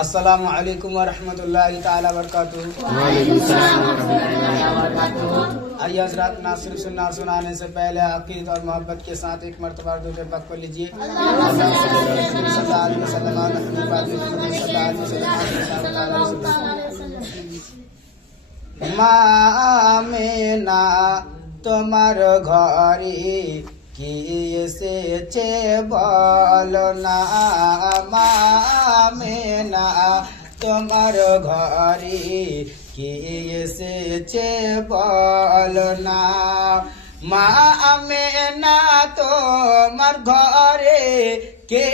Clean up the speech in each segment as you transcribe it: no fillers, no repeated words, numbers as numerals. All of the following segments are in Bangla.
अस्सलामु अलैकुम व रहमतुल्लाहि ताला व बरकातुहू। आइए हज़रात, ना सिर्फ सुनना और सुनाने से पहले अकीदत और मोहब्बत के साथ एक मरतबा दुरूद पाक पढ़ लीजिए। मामेना তোমার ঘরে কি এসেছে বলো না, মামেনা তোমার ঘরে কি এসেছে বলো না, মামেনা তোমার ঘরে কে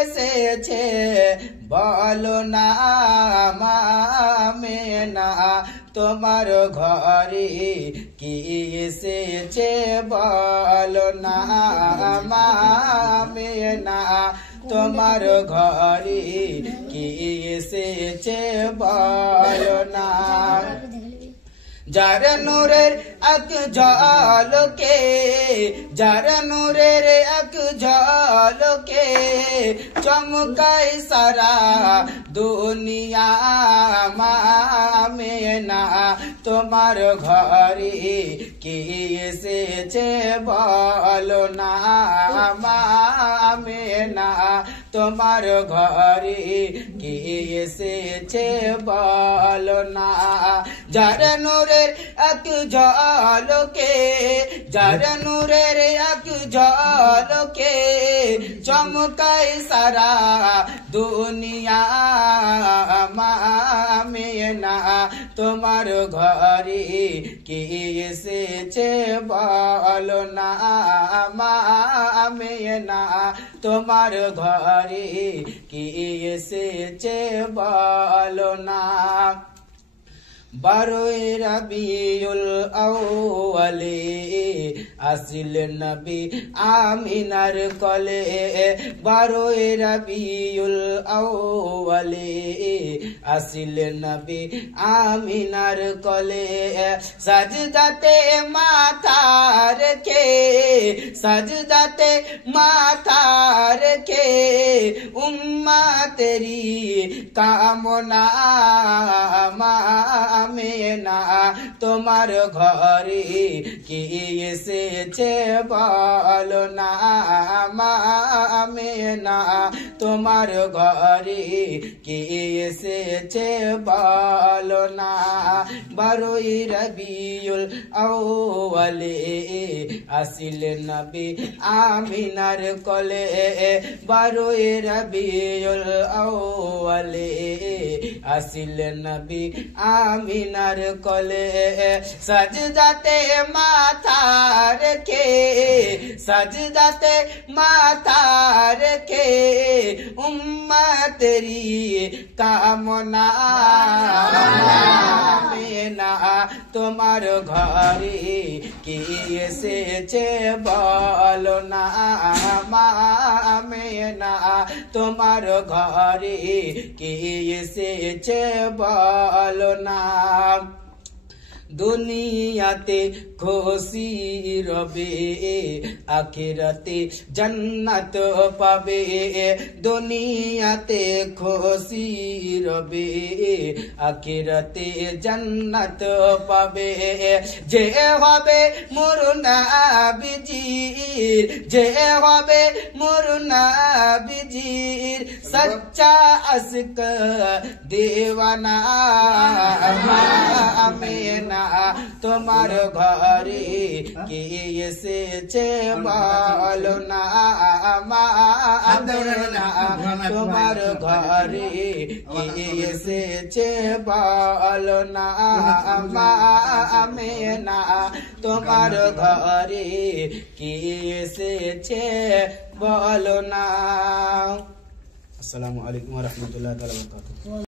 এসেছে বলো না, মামেনা তোমার ঘরে কি এসেছে বলো না, মামেনা তোমার ঘরে কি এসেছে বলো না। যার নূরের এক ঝলকে, যার নূরের এক ঝলকে চমকাই সারা দুনিয়া, মামেনা তোমার ঘরে কি এসেছে বলো না, মামেনা তোমার ঘরে কি এসেছে বলো না। যার নূরের এক ঝলকে, যার নূরের এক ঝলকে চমকাই সারা দুনিয়া, মামেনা তোমার ঘরে কি এসেছে বলো না, মামেনা তোমার ঘরে কি এসেছে বলো না। 12 রবিউল আউয়ালে আসিল নবী আমিনার কোলে, 12 রবিউল আউয়ালে আসিল নবী আমিনার কোলে, সাজদাতে মাথা রেখে, সাজদাতে মাথা রেখে উম্মতেরি কামনা, মামেনা তোমার ঘরে কি এসেছে বলো না, মামেনা তোমার ঘরে কি এসেছে বলো না। 12 রবিউল আউয়ালে আসিল নবী আমিনার কোলে, 12 রবিউল আউয়ালে আসিল নবী আমিনার কোলে, সাজদাতে মাথা রেখে, সাজদাতে মাথা রেখে উম্মতেরি কামনা, মামেনা তোমার ঘরে কি এসেছে বলো না, মামেনা তোমার ঘরে কি এসেছে বলো না। দুনিয়াতে খুশি রবে, আখিরাতে জান্নাত পাবে, দুনিয়াতে খুশি রবে, আখিরাতে জান্নাত পাবে। যে হবে মোর নবীজির, যে হবে মোর নবীজির সচ্চা আশিক দেওয়ানা, মামেনা তোমার ঘরে কি এসেছে বলো না, মামেনা তোমার ঘরে কি এসেছে বলো না, মামেনা তোমার ঘরে কি এসেছে বলো না। আসসালামু আলাইকুম ওয়া রাহমাতুল্লাহি ওয়া বারাকাতুহু।